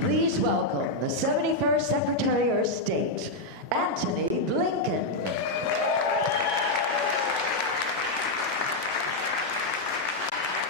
Please welcome the 71st Secretary of State, Anthony Blinken.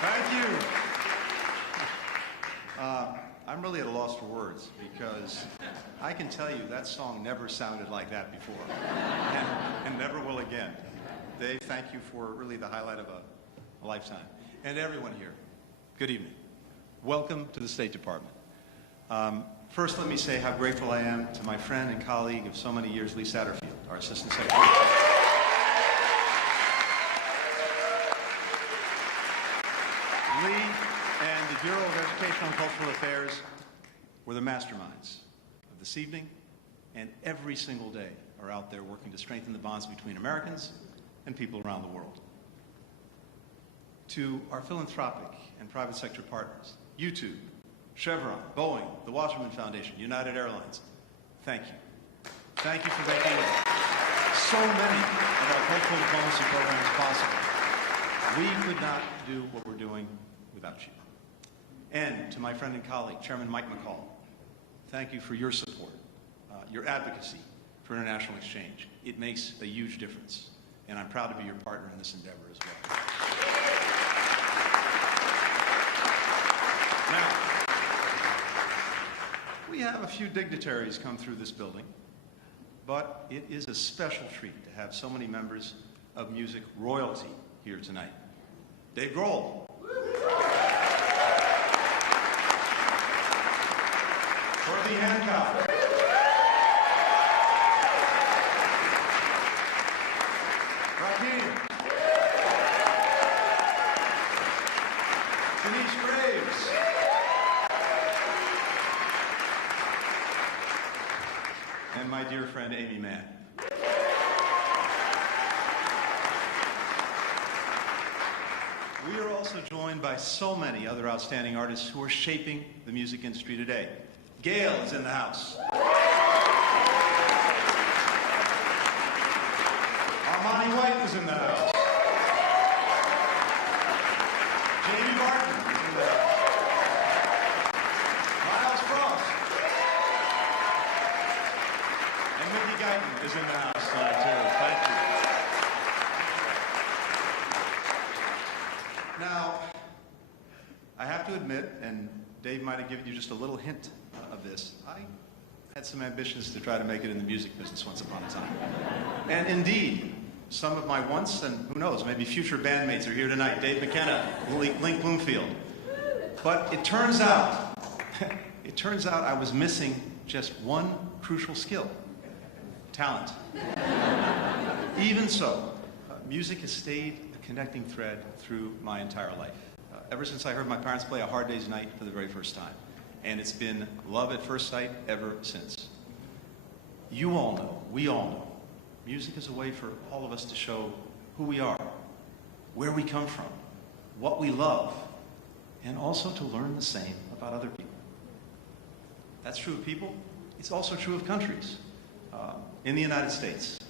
Thank you. I'm really at a loss for words because I can tell you that song never sounded like that before and never will again. Dave, thank you for really the highlight of a lifetime. And everyone here, good evening. Welcome to the State Department. First, let me say how grateful I am to my friend and colleague of so many years, Lee Satterfield, our Assistant Secretary. Lee and the Bureau of Educational and Cultural Affairs were the masterminds of this evening, and every single day are out there working to strengthen the bonds between Americans and people around the world. To our philanthropic and private sector partners, YouTube, Chevron, Boeing, the Wasserman Foundation, United Airlines, thank you. Thank you for making so many of our cultural diplomacy programs possible. We could not do what we're doing without you. And to my friend and colleague, Chairman Mike McCall, thank you for your support, your advocacy for international exchange. It makes a huge difference, and I'm proud to be your partner in this endeavor as well. Now, we have a few dignitaries come through this building, but it is a special treat to have so many members of music royalty here tonight. Dave Grohl. Herbie Hancock. Rakim. Denise Graves. And my dear friend Amy Mann. We are also joined by so many other outstanding artists who are shaping the music industry today. Gail is in the house. Armani White is in the house. Jamie Martin is in the house. Miles Frost. And Mickey Guyton is in the house tonight, too. Thank you. Now, I have to admit, and Dave might have given you just a little hint of this, I had some ambitions to try to make it in the music business once upon a time. And indeed, some of my once, and who knows, maybe future bandmates are here tonight. Dave McKenna, Link Bloomfield. But it turns out I was missing just one crucial skill: talent. Even so, music has stayed a connecting thread through my entire life. Ever since I heard my parents play A Hard Day's Night for the very first time. And it's been love at first sight ever since. You all know, we all know, music is a way for all of us to show who we are, where we come from, what we love, and also to learn the same about other people. That's true of people. It's also true of countries. In the United States,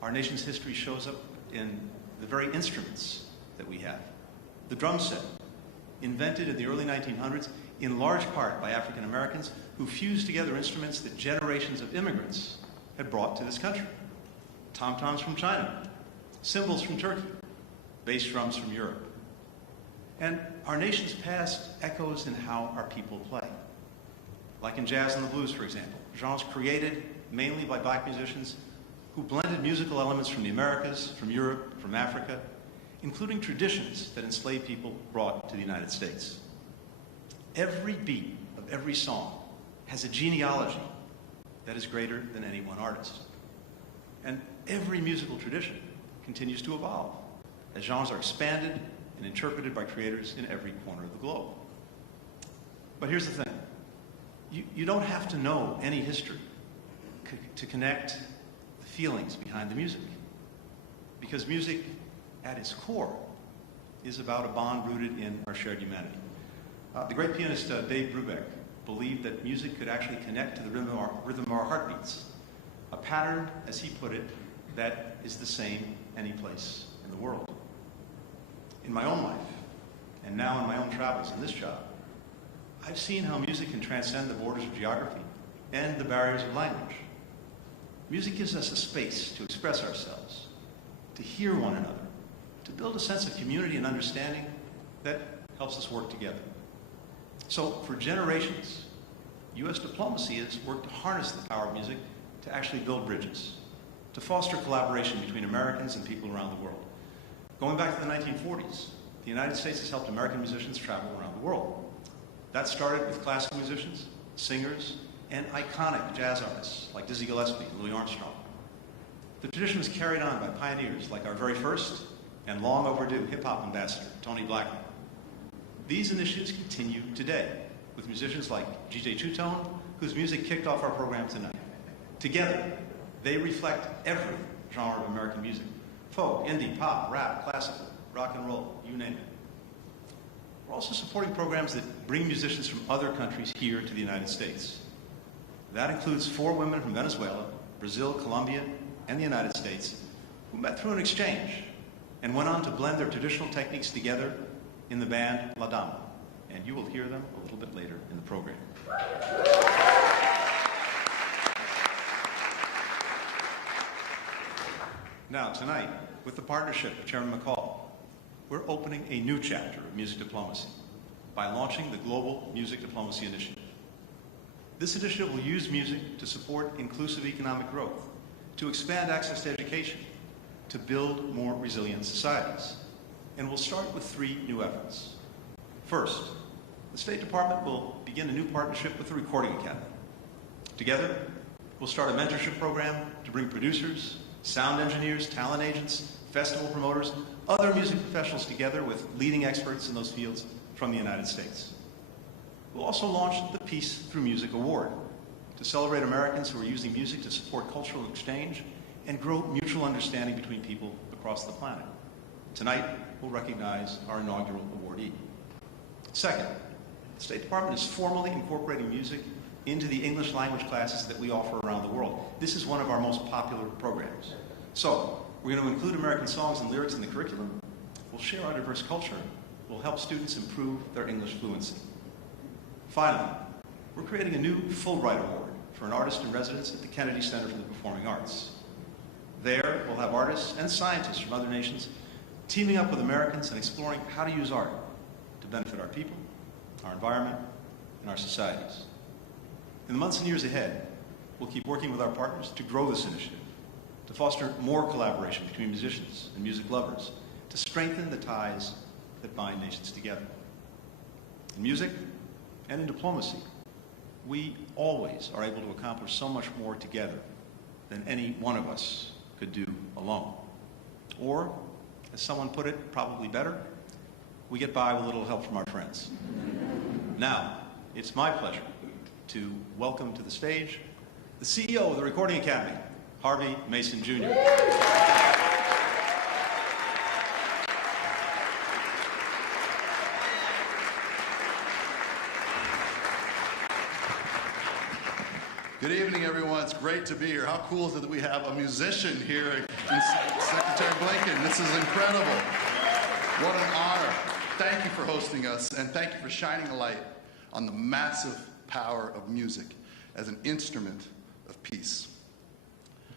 our nation's history shows up in the very instruments that we have. The drum set, invented in the early 1900s, in large part by African Americans who fused together instruments that generations of immigrants had brought to this country. Tom-toms from China, cymbals from Turkey, bass drums from Europe. And our nation's past echoes in how our people play. Like in jazz and the blues, for example, genres created mainly by black musicians who blended musical elements from the Americas, from Europe, from Africa, including traditions that enslaved people brought to the United States. Every beat of every song has a genealogy that is greater than any one artist. And every musical tradition continues to evolve as genres are expanded and interpreted by creators in every corner of the globe. But here's the thing. You don't have to know any history to connect the feelings behind the music. Because music, at its core, is about a bond rooted in our shared humanity. The great pianist Dave Brubeck believed that music could actually connect to the rhythm of our heartbeats, a pattern, as he put it, that is the same any place in the world. In my own life, and now in my own travels in this job, I've seen how music can transcend the borders of geography and the barriers of language. Music gives us a space to express ourselves, to hear one another, to build a sense of community and understanding that helps us work together. So for generations, U.S. diplomacy has worked to harness the power of music to actually build bridges, to foster collaboration between Americans and people around the world. Going back to the 1940s, the United States has helped American musicians travel around the world. That started with classical musicians, singers, and iconic jazz artists like Dizzy Gillespie and Louis Armstrong. The tradition was carried on by pioneers like our very first and long overdue hip-hop ambassador, Tony Blackman. These initiatives continue today with musicians like G.J. Two-Tone, whose music kicked off our program tonight. Together, they reflect every genre of American music: folk, indie, pop, rap, classical, rock and roll, you name it. We're also supporting programs that bring musicians from other countries here to the United States. That includes 4 women from Venezuela, Brazil, Colombia, and the United States who met through an exchange and went on to blend their traditional techniques together in the band La Dama. And you will hear them a little bit later in the program. Now, tonight, with the partnership of Chairman McCall, we're opening a new chapter of music diplomacy by launching the Global Music Diplomacy Initiative. This initiative will use music to support inclusive economic growth, to expand access to education, to build more resilient societies. And we'll start with 3 new efforts. First, the State Department will begin a new partnership with the Recording Academy. Together, we'll start a mentorship program to bring producers, sound engineers, talent agents, festival promoters, other music professionals together with leading experts in those fields from the United States. We'll also launch the Peace Through Music Award to celebrate Americans who are using music to support cultural exchange and grow mutual understanding between people across the planet. Tonight, we'll recognize our inaugural awardee. Second, the State Department is formally incorporating music into the English language classes that we offer around the world. This is one of our most popular programs. So, we're going to include American songs and lyrics in the curriculum. We'll share our diverse culture. We'll help students improve their English fluency. Finally, we're creating a new Fulbright Award for an artist in residence at the Kennedy Center for the Performing Arts. There, we'll have artists and scientists from other nations teaming up with Americans and exploring how to use art to benefit our people, our environment, and our societies. In the months and years ahead, we'll keep working with our partners to grow this initiative, to foster more collaboration between musicians and music lovers, to strengthen the ties that bind nations together. In music and in diplomacy, we always are able to accomplish so much more together than any one of us could do alone. Or, as someone put it, probably better, we get by with a little help from our friends. Now, it's my pleasure to welcome to the stage the CEO of the Recording Academy, Harvey Mason Jr. Good evening, everyone. It's great to be here. How cool is it that we have a musician here in Secretary Blinken? This is incredible. What an honor. Thank you for hosting us, and thank you for shining a light on the massive power of music as an instrument of peace.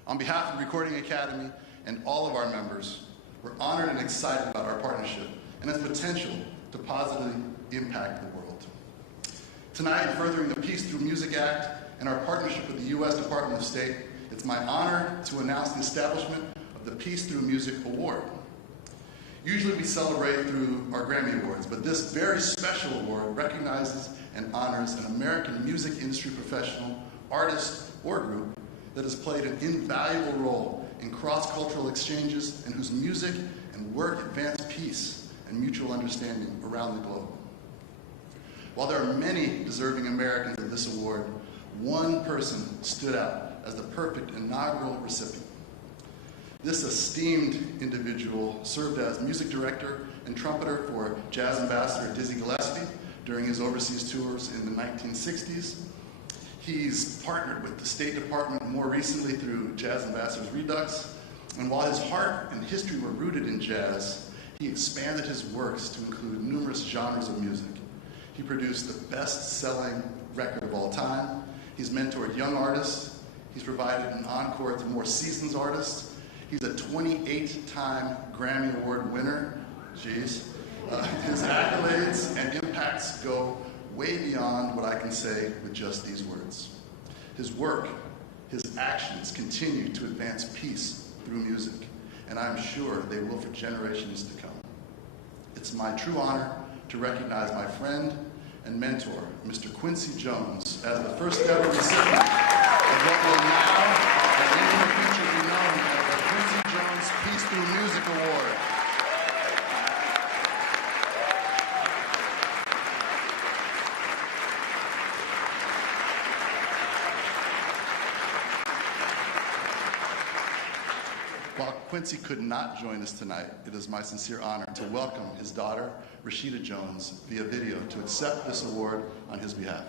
On behalf of the Recording Academy and all of our members, we're honored and excited about our partnership and its potential to positively impact the world. Tonight, furthering the Peace Through Music Act and our partnership with the U.S. Department of State, it's my honor to announce the establishment of the Peace Through Music Award. Usually we celebrate through our Grammy Awards, but this very special award recognizes and honors an American music industry professional, artist, or group that has played an invaluable role in cross-cultural exchanges and whose music and work advance peace and mutual understanding around the globe. While there are many deserving Americans of this award, one person stood out as the perfect inaugural recipient. This esteemed individual served as music director and trumpeter for Jazz Ambassador Dizzy Gillespie during his overseas tours in the 1960s. He's partnered with the State Department more recently through Jazz Ambassadors Redux, and while his heart and history were rooted in jazz, he expanded his works to include numerous genres of music. He produced the best-selling record of all time. He's mentored young artists. He's provided an encore to more seasoned artists. He's a 28-time Grammy Award winner. Jeez. His accolades and impacts go way beyond what I can say with just these words. His work, his actions continue to advance peace through music, and I'm sure they will for generations to come. It's my true honor to recognize my friend and mentor, Mr. Quincy Jones, as the first ever recipient of what will now and in the future be known as the Quincy Jones Peace Through Music Award. While Quincy could not join us tonight, it is my sincere honor to welcome his daughter, Rashida Jones, via video to accept this award on his behalf.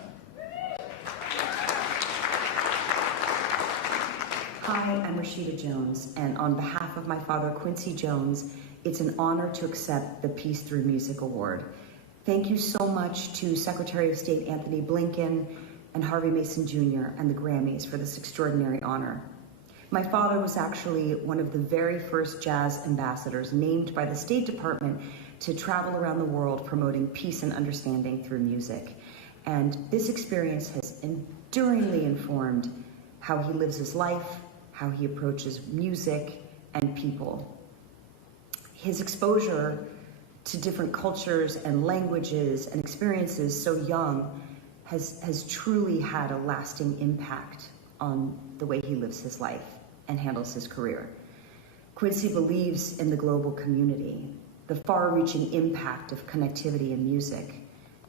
Hi, I'm Rashida Jones, and on behalf of my father, Quincy Jones, it's an honor to accept the Peace Through Music Award. Thank you so much to Secretary of State Anthony Blinken and Harvey Mason Jr. and the Grammys for this extraordinary honor. My father was actually one of the very first jazz ambassadors named by the State Department to travel around the world promoting peace and understanding through music. And this experience has enduringly informed how he lives his life, how he approaches music and people. His exposure to different cultures and languages and experiences so young has truly had a lasting impact on the way he lives his life and handles his career. Quincy believes in the global community, the far-reaching impact of connectivity in music,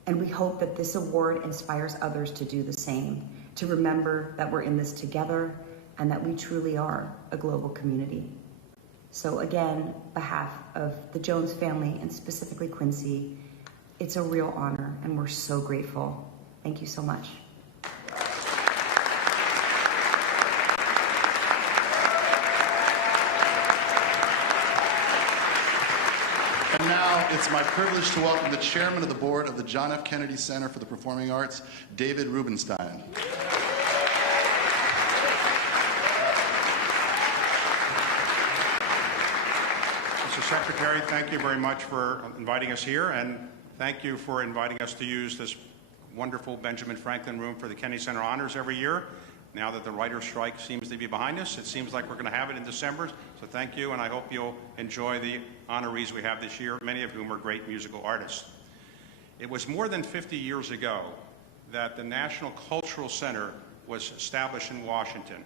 and we hope that this award inspires others to do the same, to remember that we're in this together and that we truly are a global community. So again, on behalf of the Jones family and specifically Quincy, it's a real honor and we're so grateful. Thank you so much. And now it's my privilege to welcome the chairman of the board of the John F. Kennedy Center for the Performing Arts, David Rubenstein. Mr. Secretary, thank you very much for inviting us here, and thank you for inviting us to use this wonderful Benjamin Franklin room for the Kennedy Center Honors every year. Now that the writer's strike seems to be behind us, it seems like we're going to have it in December, so thank you, and I hope you'll enjoy the honorees we have this year, many of whom are great musical artists. It was more than 50 years ago that the National Cultural Center was established in Washington,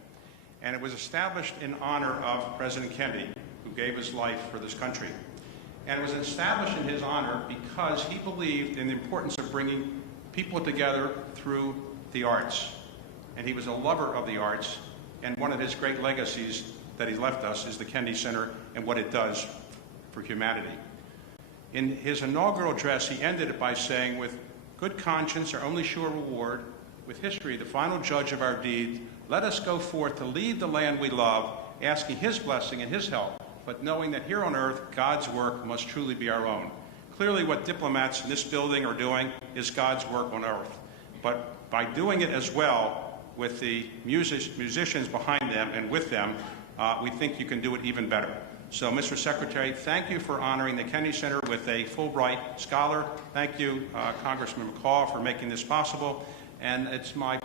and it was established in honor of President Kennedy, who gave his life for this country. And it was established in his honor because he believed in the importance of bringing people together through the arts. And he was a lover of the arts, and one of his great legacies that he left us is the Kennedy Center and what it does for humanity. In his inaugural address, he ended it by saying, "With good conscience, our only sure reward, with history, the final judge of our deeds, let us go forth to lead the land we love, asking his blessing and his help, but knowing that here on earth, God's work must truly be our own." Clearly, what diplomats in this building are doing is God's work on earth. But by doing it as well, with the musicians behind them and with them, we think you can do it even better. So, Mr. Secretary, thank you for honoring the Kennedy Center with a Fulbright Scholar. Thank you, Congressman McCaw, for making this possible. And it's my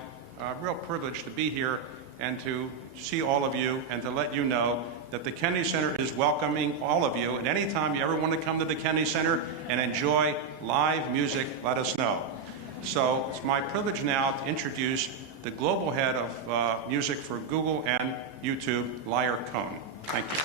real privilege to be here and to see all of you and to let you know that the Kennedy Center is welcoming all of you. And anytime you ever want to come to the Kennedy Center and enjoy live music, let us know. So it's my privilege now to introduce the global head of music for Google and YouTube, Lyre Cohn. Thank you.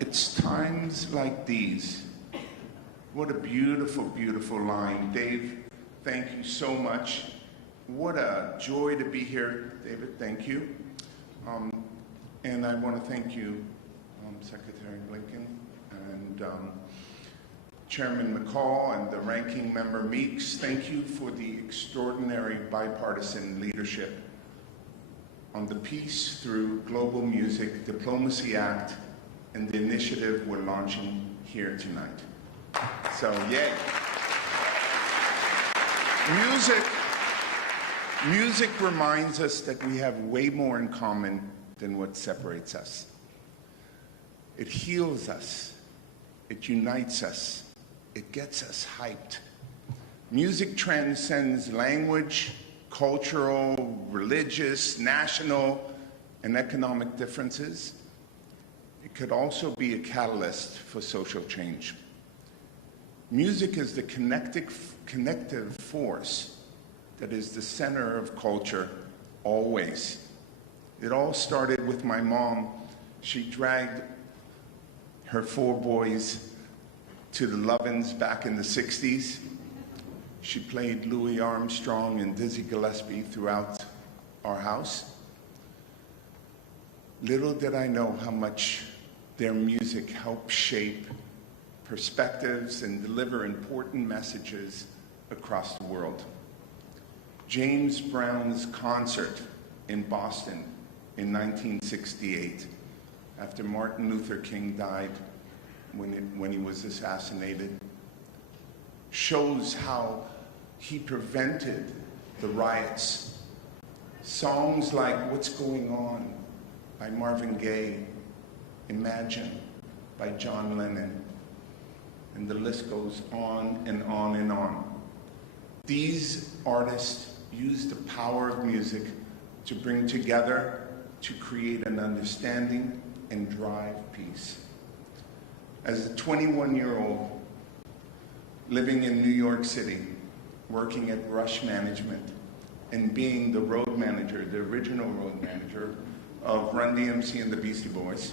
It's times like these. What a beautiful, beautiful line. Dave, thank you so much. What a joy to be here, David. Thank you. And I want to thank you, Secretary Blinken and Chairman McCall and the Ranking Member Meeks. Thank you for the extraordinary bipartisan leadership on the Peace Through Global Music Diplomacy Act and the initiative we're launching here tonight. So, yay. Music reminds us that we have way more in common than what separates us. It heals us. It unites us. It gets us hyped. Music transcends language, cultural, religious, national, and economic differences. It could also be a catalyst for social change. Music is the connective force that is the center of culture, always. It all started with my mom. She dragged her 4 boys to the Lovins back in the 60s. She played Louis Armstrong and Dizzy Gillespie throughout our house. Little did I know how much their music helped shape perspectives and deliver important messages across the world. James Brown's concert in Boston in 1968, after Martin Luther King died when he was assassinated, shows how he prevented the riots. Songs like What's Going On by Marvin Gaye, Imagine by John Lennon, and the list goes on and on and on. These artists use the power of music to bring together, to create an understanding and drive peace. As a 21-year-old living in New York City, working at Rush Management, and being the road manager, the original road manager of Run DMC and the Beastie Boys,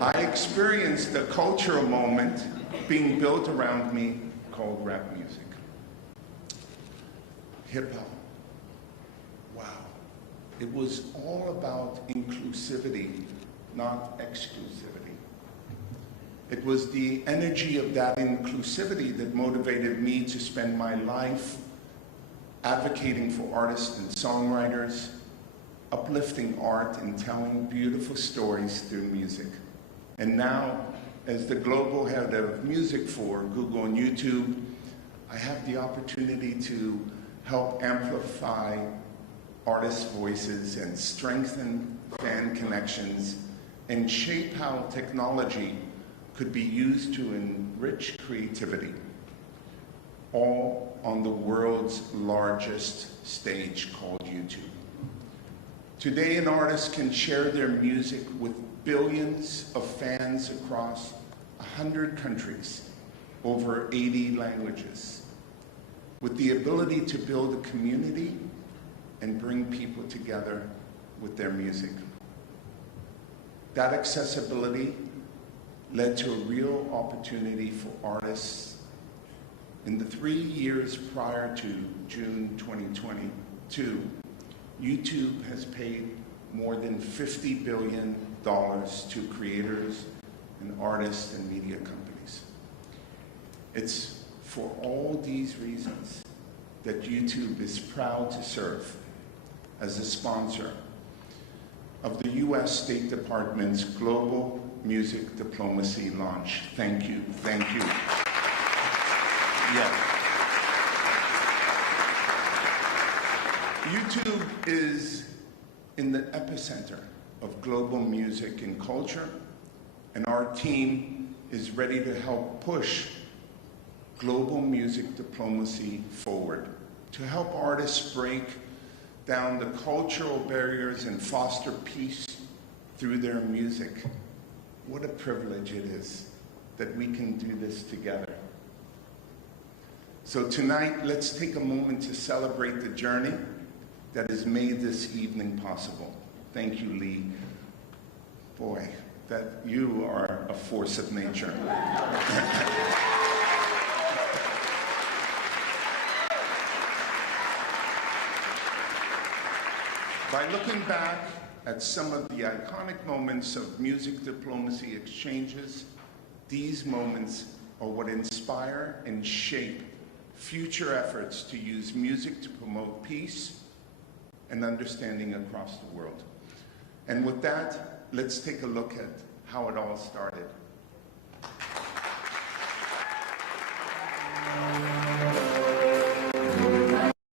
I experienced a cultural moment being built around me called rap music. Hip hop. Wow. It was all about inclusivity, not exclusivity. It was the energy of that inclusivity that motivated me to spend my life advocating for artists and songwriters, uplifting art and telling beautiful stories through music. And now, as the global head of music for Google and YouTube, I have the opportunity to help amplify artists' voices and strengthen fan connections and shape how technology could be used to enrich creativity, all on the world's largest stage called YouTube. Today, an artist can share their music with billions of fans across 100 countries, over 80 languages, with the ability to build a community and bring people together with their music. That accessibility led to a real opportunity for artists. In the 3 years prior to June 2022, YouTube has paid more than $50 billion to creators and artists and media companies. It's for all these reasons that YouTube is proud to serve as a sponsor of the U.S. State Department's Global Music Diplomacy launch. Thank you, thank you. Yeah. YouTube is in the epicenter of global music and culture, and our team is ready to help push global music diplomacy forward, to help artists break down the cultural barriers and foster peace through their music. What a privilege it is that we can do this together. So tonight, let's take a moment to celebrate the journey that has made this evening possible. Thank you, Lee. Boy, that you are a force of nature. By looking back at some of the iconic moments of music diplomacy exchanges, these moments are what inspire and shape future efforts to use music to promote peace and understanding across the world. And with that, let's take a look at how it all started.